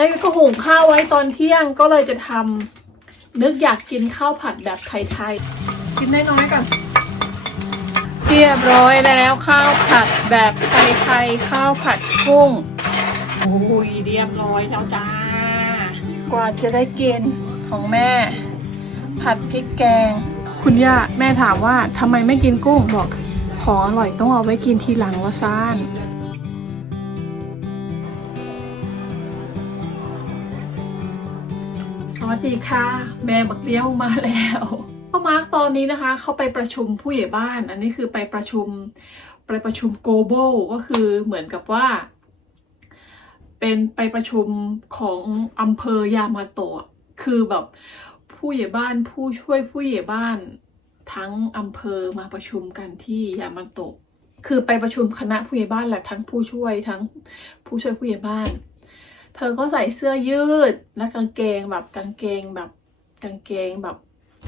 แม่ก็หุงข้าวไว้ตอนเที่ยงก็เลยจะทำนึกอยากกินข้าวผัดแบบไทยๆ กินน้อยๆก่อนเรียบร้อยแล้วข้าวผัดแบบไทยๆข้าวผัดกุ้งโอ้ยเรียบร้อยแล้วจ้ากว่าจะได้กินของแม่ ผัดพริกแกง คุณย่าแม่ถามว่าทำไมไม่กินกุ้งบอก ของอร่อยต้องเอาไว้กินทีหลังวะซ่าน วัสดีค่ะ แม่บักเลี้ยวมาแล้วพ่อมาร์กตอนนี้นะคะ เขาไปประชุมผู้ใหญ่บ้าน อันนี้คือไปประชุมไปประชุม global ก็คือเหมือนกับว่า เป็นไปประชุมของอำเภอยามาโตะคือแบบผู้ใหญ่บ้านผู้ช่วยผู้ใหญ่บ้านทั้งอำเภอมาประชุมกันที่ยามาโตะคือไปประชุมคณะผู้ใหญ่บ้านแหละทั้งผู้ช่วยทั้งผู้ช่วยผู้ใหญ่บ้าน เธอก็ใส่เสื้อยืดและกางเกงแบบกางเกงแบบกางเกงแบบ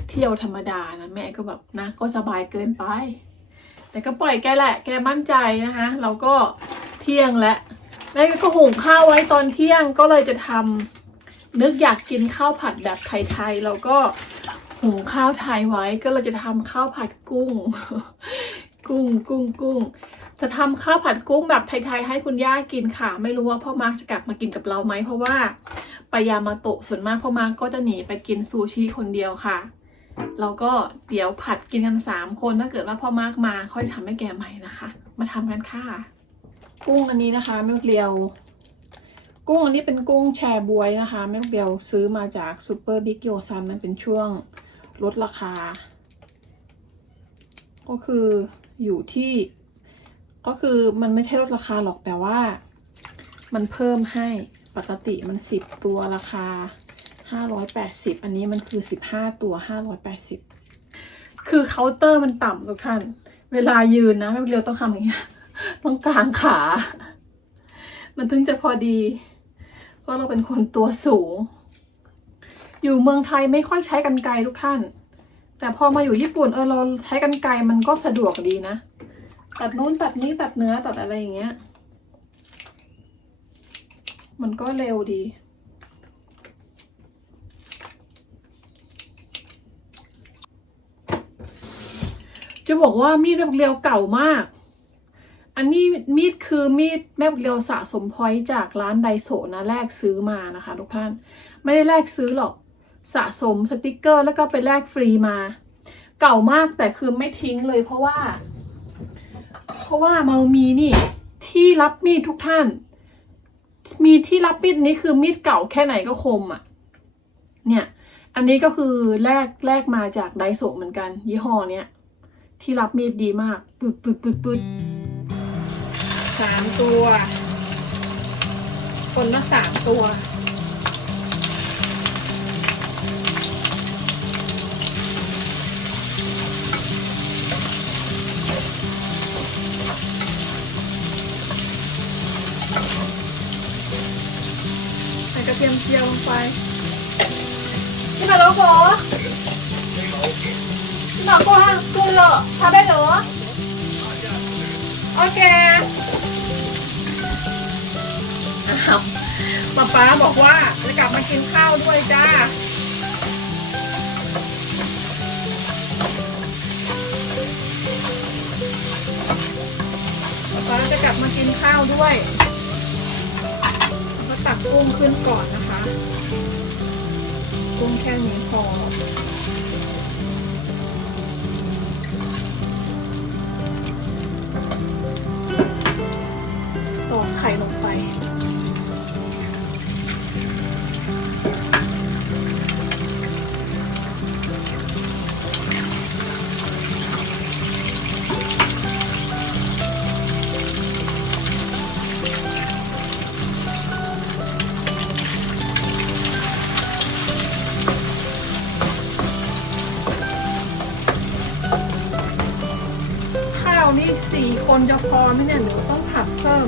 เที่ยวธรรมดานะแม่ก็แบบนะก็สบายเกินไป แต่ก็ปล่อยแกแหละ แกมั่นใจนะคะเราก็เที่ยงแล้วแม่ก็หุงข้าวไว้ตอนเที่ยงก็เลยจะทำนึกอยากกินข้าวผัดแบบไทยๆเราก็หุงข้าวไทยไว้ก็เลยจะทำข้าวผัดกุ้ง กุ้งกุ้งกุ้ง จะทำข้าวผัดกุ้งแบบไทยๆให้คุณย่ากินค่ะ ไม่รู้ว่าพ่อมาร์กจะกลับมากินกับเราไหมเพราะว่าไปยามาโตะส่วนมากพ่อมาร์กก็จะหนีไปกินซูชิคนเดียวค่ะเราก็เดี๋ยวผัดกินกันสามคนถ้าเกิดว่าพ่อมาร์กมาค่อยทำให้แกใหม่นะคะ มาทำกันค่ะ กุ้งอันนี้นะคะแม่เกลียว กุ้งอันนี้เป็นกุ้งแชบวยนะคะแม่เกลียวซื้อมาจากซูเปอร์บิ๊กโยซันมันเป็นช่วงลดราคา ก็คืออยู่ที่ ก็คือมันไม่ใช่ลดราคาหรอกแต่ว่า มันเพิ่มให้ปกติมันสิบตัวราคาห้าร้อยแปดสิบอันนี้มันคือสิบห้าตัวห้าร้อยแปดสิบคือเคาน์เตอร์มันต่ำทุกท่าน เวลายืนนะแม่เรียวต้องทำอย่างเงี้ยต้องกางขา มันถึงจะพอดีเพราะเราเป็นคนตัวสูง อยู่เมืองไทยไม่ค่อยใช้กันไกลทุกท่าน แต่พอมาอยู่ญี่ปุ่นเออเราใช้กันไกลมันก็สะดวกดีนะ ตัดนู้นตัดนี้ตัดเนื้อตัดอะไรอย่างเงี้ย มันก็เร็วดี จะบอกว่ามีดแม่เรียวเก่ามาก อันนี้มีดคือมีดแม่เรียวสะสมพอยจากร้านไดโซนะแลกซื้อมานะคะทุกท่าน ไม่ได้แลกซื้อหรอกสะสมสติกเกอร์ แล้วก็ไปแลกฟรีมา เก่ามากแต่คือไม่ทิ้งเลยเพราะว่า ราะว่าเรามีนี่ ที่รับมีดทุกท่าน มีที่รับมีดนี้คือมีดเก่าแค่ไหนก็คมอะ เนี่ย อันนี้ก็คือแลกแลกมาจากไดโซเหมือนกัน ยี่ห้อเนี้ยที่รับมีดดีมากปึดปึดปึดปึดสามตัว คนละสามตัว เทียมเจียวลงไปนี่มาแล้วเหรอหนักกว่ากูเหรอทำได้หรอโอเคอ้าวป๊าป๊าบอกว่าจะกลับมากินข้าวด้วยจ้าป๊าป๊าจะกลับมากินข้าวด้วยก็ตักกุ้งขึ้นก่อนนะคะ กุ้งแค่นี้พอตอกไข่ลงไป พอไหมเนี่ยหนูต้องผักเพิ่ม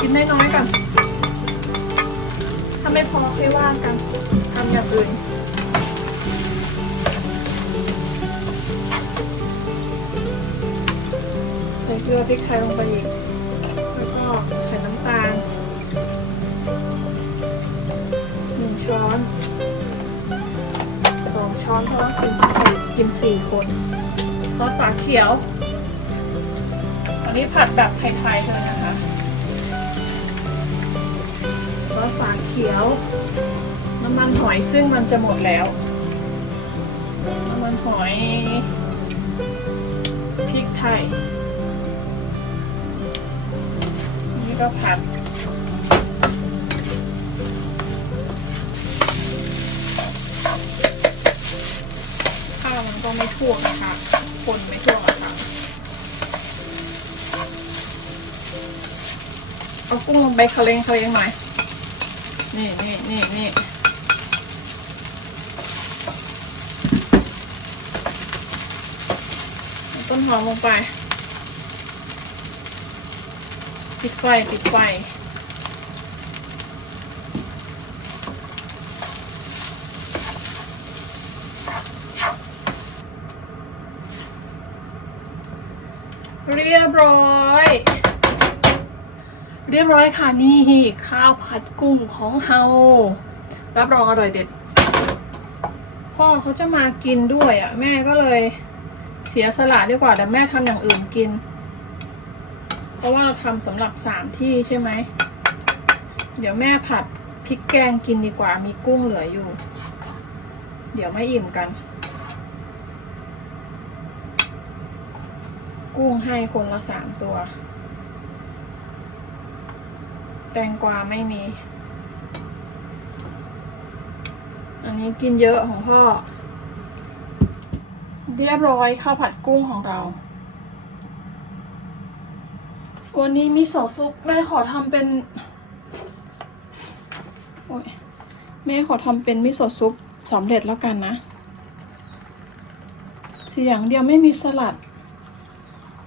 กินได้น้อยก่อนถ้าไม่พอค่อยว่ากันทำอย่างอื่นใส่เกลือพริกไทยลงไปอีก แล้วก็ใส่น้ำตาลหนึ่งช้อนสองช้อนเพราะว่ากินสี่กินสี่คน ซอสฝาเขียว อันนี้ผัดแบบไทยๆเลยนะคะซอสฝาเขียว น้ำมันหอยซึ่งมันจะหมดแล้ว น้ำมันหอยพริกไทย นี่ก็ผัดข้าวมันก็ไม่ท่วง เอากุ้งลงไปเคล้งเคลงหน่อย นี่นี่นี่นี่ต้นหอมลงไปปิดไฟปิดไฟ เรียบร้อย เรียบร้อยค่ะนี่ข้าวผัดกุ้งของเฮารับรองอร่อยเด็ด พ่อเขาจะมากินด้วยอะ แม่ก็เลยเสียสละดีกว่าแต่แม่ทำอย่างอื่นกิน เพราะว่าเราทำสำหรับสามที่ใช่ไหม เดี๋ยวแม่ผัดพริกแกงกินดีกว่ามีกุ้งเหลืออยู่ เดี๋ยวไม่อิ่มกัน กุ้งให้คนละสามตัว แตงกวาไม่มี อันนี้กินเยอะของพ่อ เรียบร้อยข้าวผัดกุ้งของเรา วันนี้มีโซซุปแม่ขอทำเป็น โอ้ยแม่ขอทำเป็นมิโซะซุปสำเร็จแล้วกันนะ เสียงเดียวไม่มีสลัด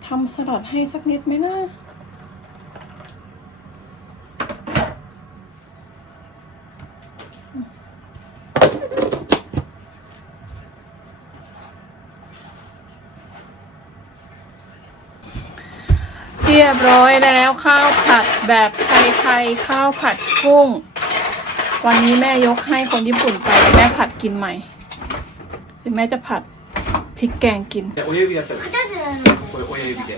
ทำสลัดให้สักนิดไหมนะยบร้อยแล้วข้าวผัดแบบไทยๆข้าวผัดกุ้ง วันนี้แม่ยกให้คนญี่ปุ่นไปแม่ผัดกินใหม่เดี๋ยวแม่จะผัดพริกแกงกิน で親指やったら片手なのこれ親指で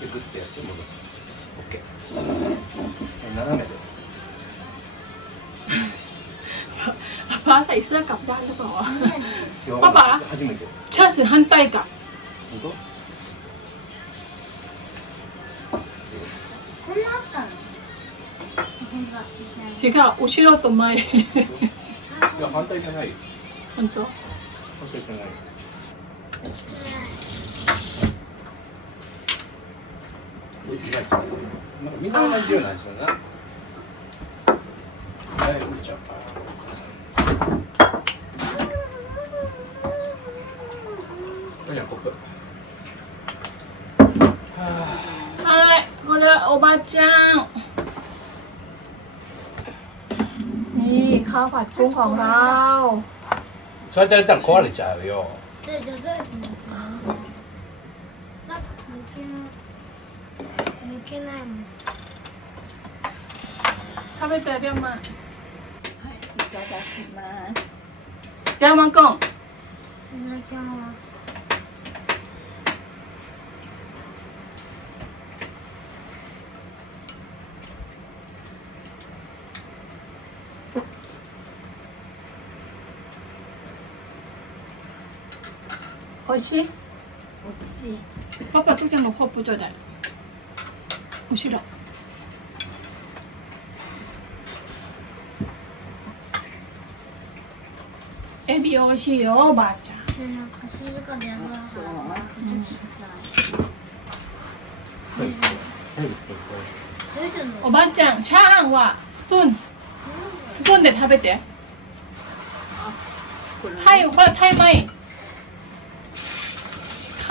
でグッてやって戻す OK です斜めで ป้าใส่เสื้อกลับด้านหรือเปล่า 今パパ初めてチャンス反対か 本当？こんなあったの。違う後ろと前。いや反対じゃないよ。本当？反対じゃない。なんかみんな同じような味だな ข้าวผัดกุ้งของเรา あそうやってやったら壊れちゃうよでじゃあどうやって抜くのあ抜けない抜けないもん食べてりょうまんはい、いただきます。りょうまんくんみなちゃん 美味しい？美味しい。パパ、トキャのホップちょうだい。後ろ。エビ美味しいよ、おばあちゃん。おばあちゃん、チャーハンはスプーン、スプーンで食べて。はい、ほら、タイマイ。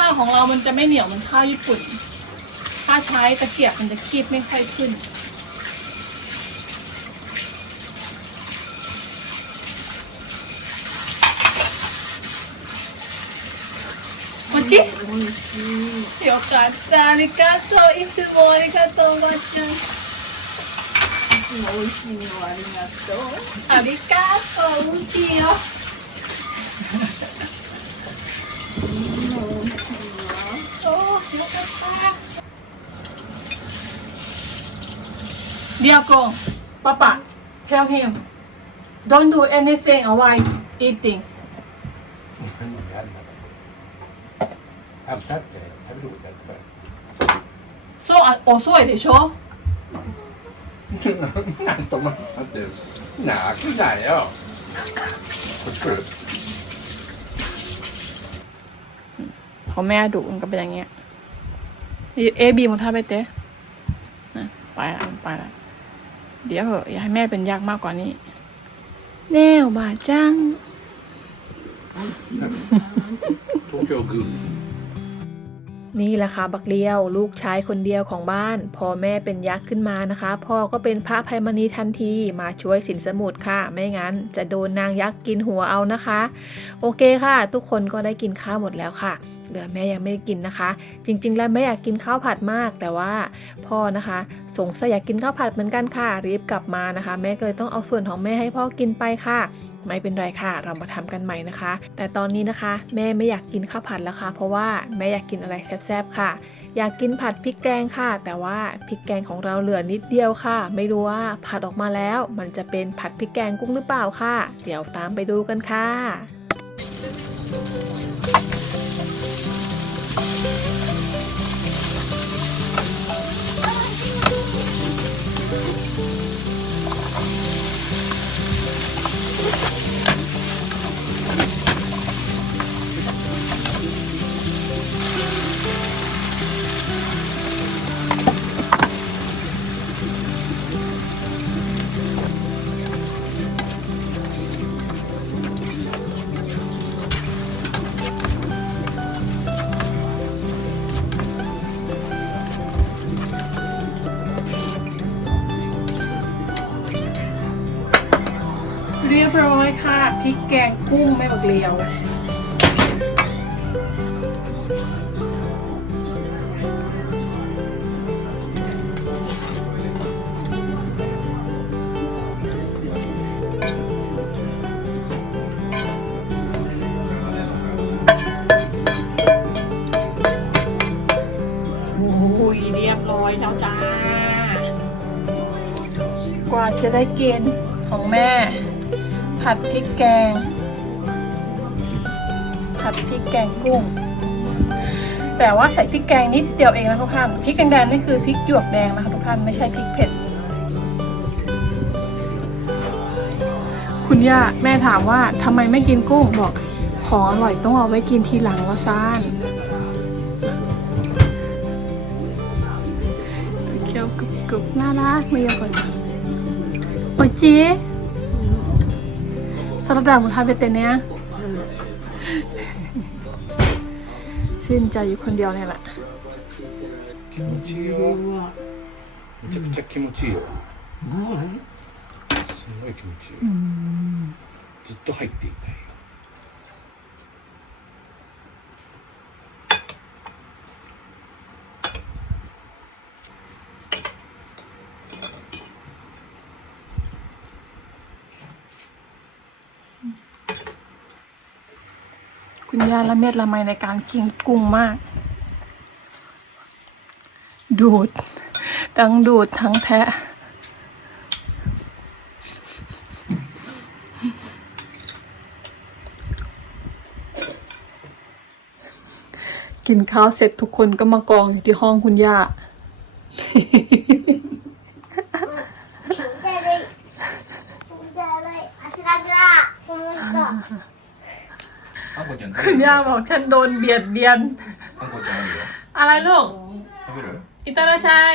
าของเรามันจะไม่เหนียวเหมือนข้าวญี่ปุ่น ถ้าใช้ตะเกียบมันจะคีบไม่ค่อยขึ้น โมจิเดี๋ยวกันตาลิกาโตอิซุโมริกาโตวาจังโมจิโมริกาโตอาริกาโตอุจิโ เดียวก่อนป้าปะ tell him don't do anything while eating 何もやんなかったあだって食べることやってたそうあ遅いでしょらなんとまって泣くなよこっち来る ของแม่ดุมันก็เป็นอย่างเงี้ย เอบีมันท่าไปเต้นะไปละไปละ เดี๋ยวเหอะอย่าให้แม่เป็นยากมากกว่านี้ แนวบาจัง 東京グー นี่แหละค่ะบักเลียวลูกชายคนเดียวของบ้าน พอแม่เป็นยักษ์ขึ้นมานะคะ พ่อก็เป็นพระภัยมณีทันทีมาช่วยสินสมุทรค่ะ ไม่งั้นจะโดนนางยักษ์กินหัวเอานะคะ โอเคค่ะ ทุกคนก็ได้กินข้าวหมดแล้วค่ะเหลือแม่ยังไม่ได้กินนะคะ จริง ๆ แล้วแม่อยากกินข้าวผัดมาก แต่ว่าพ่อนะคะสงสัยอยากกินข้าวผัดเหมือนกันค่ะ รีบกลับมานะคะ แม่ก็เลยต้องเอาส่วนของแม่ให้พ่อกินไปค่ะ ไม่เป็นไรค่ะ เรามาทำกันใหม่นะคะ แต่ตอนนี้นะคะ แม่ไม่อยากกินข้าวผัดแล้วค่ะ เพราะว่าแม่อยากกินอะไรแซ่บๆค่ะ อยากกินผัดพริกแกงค่ะ แต่ว่าพริกแกงของเราเหลือนิดเดียวค่ะ ไม่รู้ว่าผัดออกมาแล้ว มันจะเป็นผัดพริกแกงกุ้งหรือเปล่าค่ะ เดี๋ยวตามไปดูกันค่ะ แกงกุ้งแม่บักเลียว โอ้ยเรียบร้อยแล้วจ้า กว่าจะได้กินของแม่ ผัดพริกแกง ผัดพริกแกงกุ้ง แต่ว่าใส่พริกแกงนิดเดียวเองนะทุกท่านพริกแดงๆนี่คือพริกหยวกแดงนะคะทุกท่านไม่ใช่พริกเผ็ดคุณย่าแม่ถามว่าทำไมไม่กินกุ้งบอกของอร่อยต้องเอาไว้กินทีหลังว่าซ่านเคี้ยวกรุบๆน่ารักม่ยกกว่านี้โอ้จี สลัดดามุทาเบเตเนียชื่นใจอยู่คนเดียวเนี่ยแหละ 気持ちいいよめちゃくちゃ気持ちいいよすごい気持ちいいよずっと入っていたい ญาตละเม็ดละไมในการกินกุ้งมาก ดูด ทั้งดูดทั้งแทะกินข้าวเสร็จทุกคนก็มากองอยู่ที่ห้องคุณย่า ผมจะเลยผมจะเลอาชราเกะผมจะ คุณย่าบอกฉันโดนเบียดเบียน 한국전이 요. อะไรลูก.อิตาลาชัย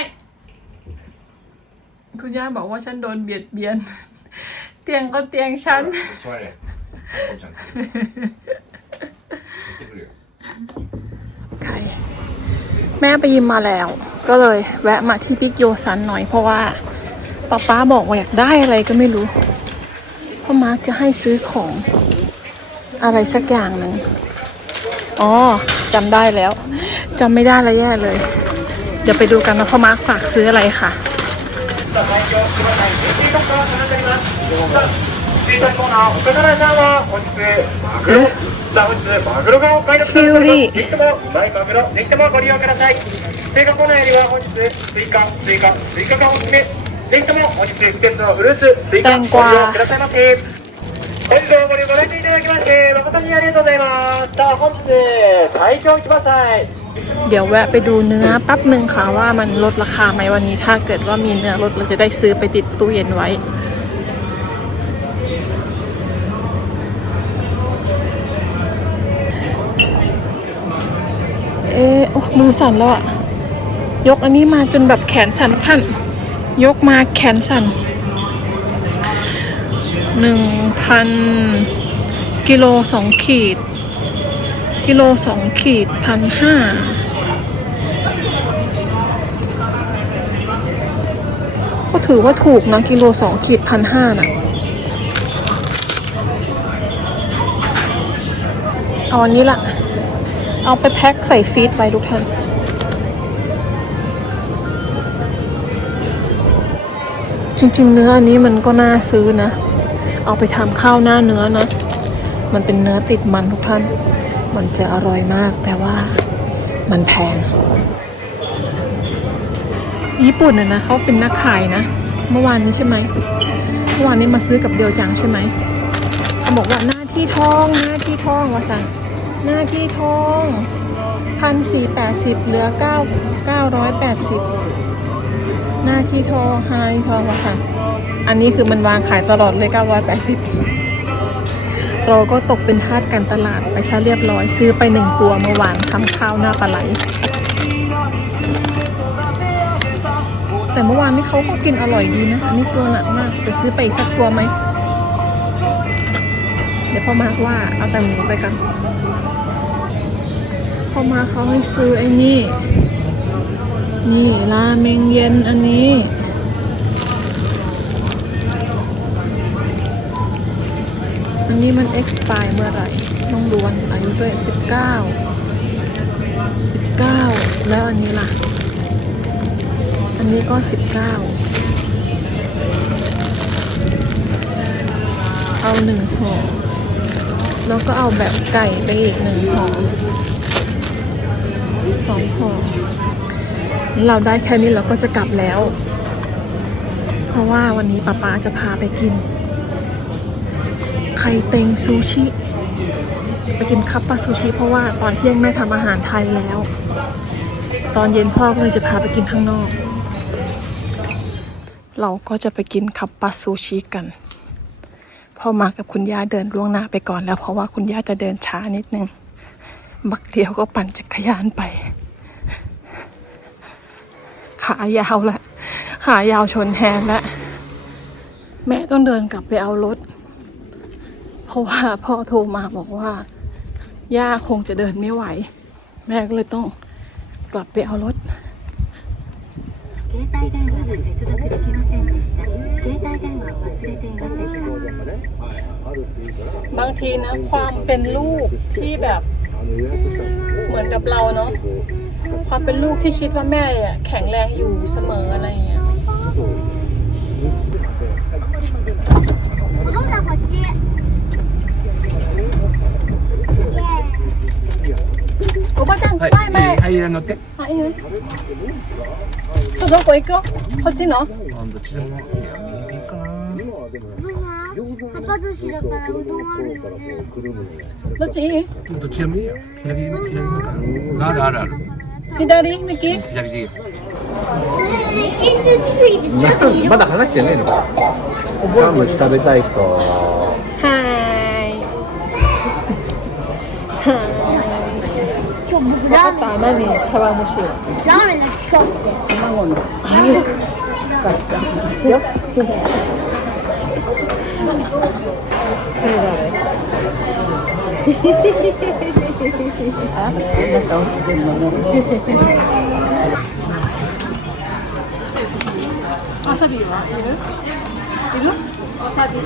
คุณย่าบอกว่าฉันโดนเบียดเบียน เตียงก็เตียงฉัน 수아 레. 한국 전. 차별 을. ไแม่ไปยิมมาแล้ว ก็เลยแวะมาที่พิกโยซันหน่อยเพราะว่าป๊าป๊าบอกว่าอยากได้อะไรก็ไม่รู้พ่อมาร์กจะให้ซื้อของ อะไรสักอย่างหนึ่งอ๋อจำได้แล้วจำไม่ได้แล้วแย่เลย เดี๋ยวไปดูกันว่าพ่อมาร์คฝากซื้ออะไรค่ะ さあ最強ください天気コーナーとなっておりますさあ水産コーナーお魚屋さんは本日マグロさあ本日マグロがお買い得となっておりますぜひともうまいマグロぜひともご利用ください青果コーナーよりは本日スイカスイカスイカがおすすめぜひとも本日季節のフルーツスイカご利用くださいませ 本日もご利用ご来店いただきまして誠にありがとうございますさあ本日最強ください เดี๋ยวแวะไปดูเนื้อแป๊บหนึ่งค่ะว่ามันลดราคาไหมวันนี้ถ้าเกิดว่ามีเนื้อลดเราจะได้ซื้อไปติดตู้เย็นไว้ เอะโอ้มือสั่นแล้วอะยกอันนี้มาจนแบบแขนสั่นพันยกมาแขนสั่น หนึ่งพันกิโลสองขีด กิโลสองขีดพันห้าก็ถือว่าถูกนะ กิโลสองขีดพันห้านะเอาอันนี้ละเอาไปแพ็คใส่ฟีดไว้ทุกท่านจริงๆเนื้ออันนี้มันก็น่าซื้อนะ เอาไปทำข้าวหน้าเนื้อนะ มันเป็นเนื้อติดมันทุกท่าน มันจะอร่อยมากแต่ว่ามันแพง ญี่ปุ่นน่ะนะเขาเป็นนักขายนะ เมื่อวานนี้ใช่ไหมเมื่อวานนี้มาซื้อกับเดียวจังใช่ไหมเขาบอกว่าหน้าที่ทองหน้าที่ทองวาสันหน้าที่ทองพันสี่แปดสิบเหลือเก้าเก้าร้อยแปดสิบ หน้าที่ทองหน้าที่ทองวาสันอันนี้คือมันวางขายตลอดเลยเก้าร้อยแปดสิบเราก็ตกเป็นทาสการตลาดไปซะเรียบร้อย ซื้อไปหนึ่งตัวเมื่อวานทำข้าวหน้าปลาไหล แต่เมื่อวานนี้เขาก็กินอร่อยดีนะ อันนี้ตัวหนักมาก จะซื้อไปอีกสักตัวไหม เดี๋ยวพ่อมาว่าเอาแต่หมูไปกัน พ่อมาเขาให้ซื้อไอ้นี่ นี่ราเมงเย็นอันนี้ อันนี้มัน expire เมื่อไหร่ ต้องดูวันอายุด้วยสิบเก้าสิบเก้าแล้วอันนี้ล่ะ อันนี้ก็สิบเก้าเอาหนึ่งห่อแล้วก็เอาแบบไก่ไปอีกหนึ่งห่อสองห่อ เราได้แค่นี้เราก็จะกลับแล้ว เพราะว่าวันนี้ป๊าป๊าจะพาไปกิน ไข่เต็งซูชิ ไปกินคัพปาซูชิ เพราะว่าตอนเที่ยงแม่ทำอาหารไทยแล้ว ตอนเย็นพ่อก็เลยจะพาไปกินข้างนอก เราก็จะไปกินคัพปาซูชิกันพ่อมากับคุณย่าเดินล่วงหน้าไปก่อนแล้ว เพราะว่าคุณย่าจะเดินช้านิดนึงบักเดียวก็ปั่นจักรยานไป ขายาวละ ขายาวชนแทนละ แม่ต้องเดินกลับไปเอารถ เพราะว่าพ่อโทรมาบอกว่า ย่าคงจะเดินไม่ไหว แม่ก็เลยต้องกลับไปเอารถ 携帯電話が接続できませんでした携帯電話を忘れていませんか บางทีนะความเป็นลูกที่แบบเหมือนกับเราเนาะ ความเป็นลูกที่คิดว่าแม่อะแข็งแรงอยู่เสมออะไรอย่างเงี้ยโอ้บ้าจังไม่ไม่ไอ้ยันโนเตะไอ้ยนสุดยอดกว่าอีกก็こっちจีどっちでもいや右かなパパ寿司だからうどんあるよねどっちどっちでもいいよ左左かなあるあるある左？右左でいいよ。緊張しすぎて近くにいるまだ話してないのか。ラムシ食べたい人。はい今日僕ラーメン何茶碗蒸しラーメンだけ食ってわさびはいるいるわさ 와사비 와 이름? 이름? 와사비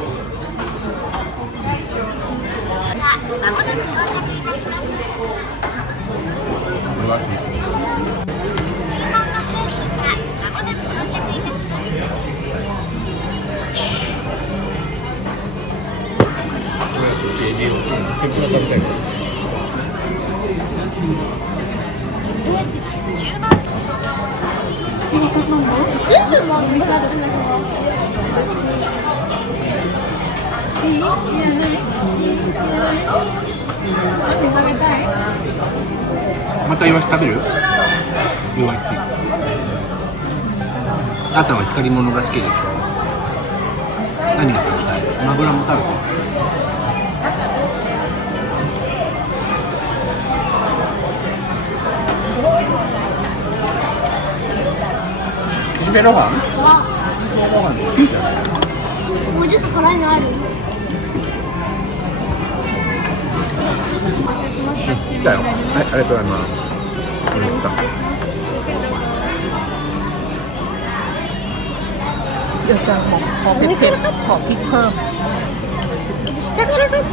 얘기해 김치나 짜면 되고 けどまたイワシ食べる？イワシ。朝は光り物が好きでしょ。何が食べたい？マグロも食べてシベロハンあシベロハンっていいじゃんもうちょっと辛いのある来たよはいありがとうございますうん来たเดี๋ยวจะบอกขอเผ็ดๆขอพริกเพิ่ม 下からカット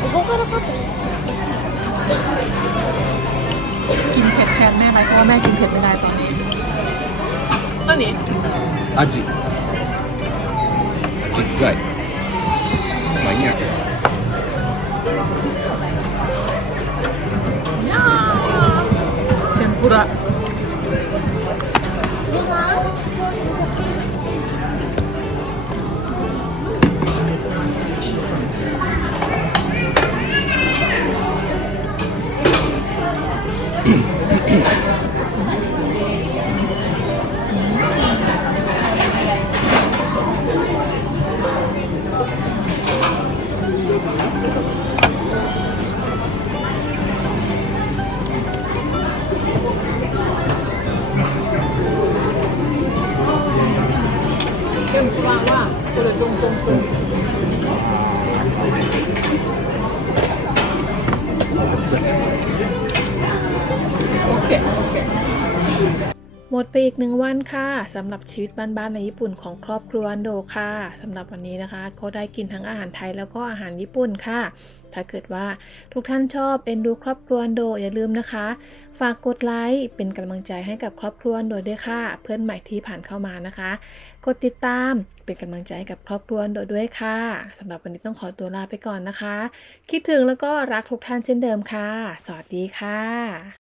ここからカット กินเผ็ดแทนแม่ไหมเพราะว่าแม่กินเผ็ดไม่ได้ตอนนี้ 何？味。味。味。 หมดไปอีกหนึ่งวันค่ะสำหรับชีวิตบ้านๆในญี่ปุ่นของครอบครัวอันโดค่ะสำหรับวันนี้นะคะ ก็ได้กินทั้งอาหารไทยแล้วก็อาหารญี่ปุ่นค่ะ ถ้าเกิดว่าทุกท่านชอบเป็นดูครอบครัวอันโดอย่าลืมนะคะ ฝากกดไลค์เป็นกำลังใจให้กับครอบครัวอันโดด้วยค่ะ เพื่อนใหม่ที่ผ่านเข้ามานะคะ กดติดตาม เป็นกำลังใจให้กับครอบครัวนโดด้วยค่ะสำหรับวันนี้ต้องขอตัวลาไปก่อนนะคะ คิดถึงแล้วก็รักทุกท่านเช่นเดิมค่ะ สวัสดีค่ะ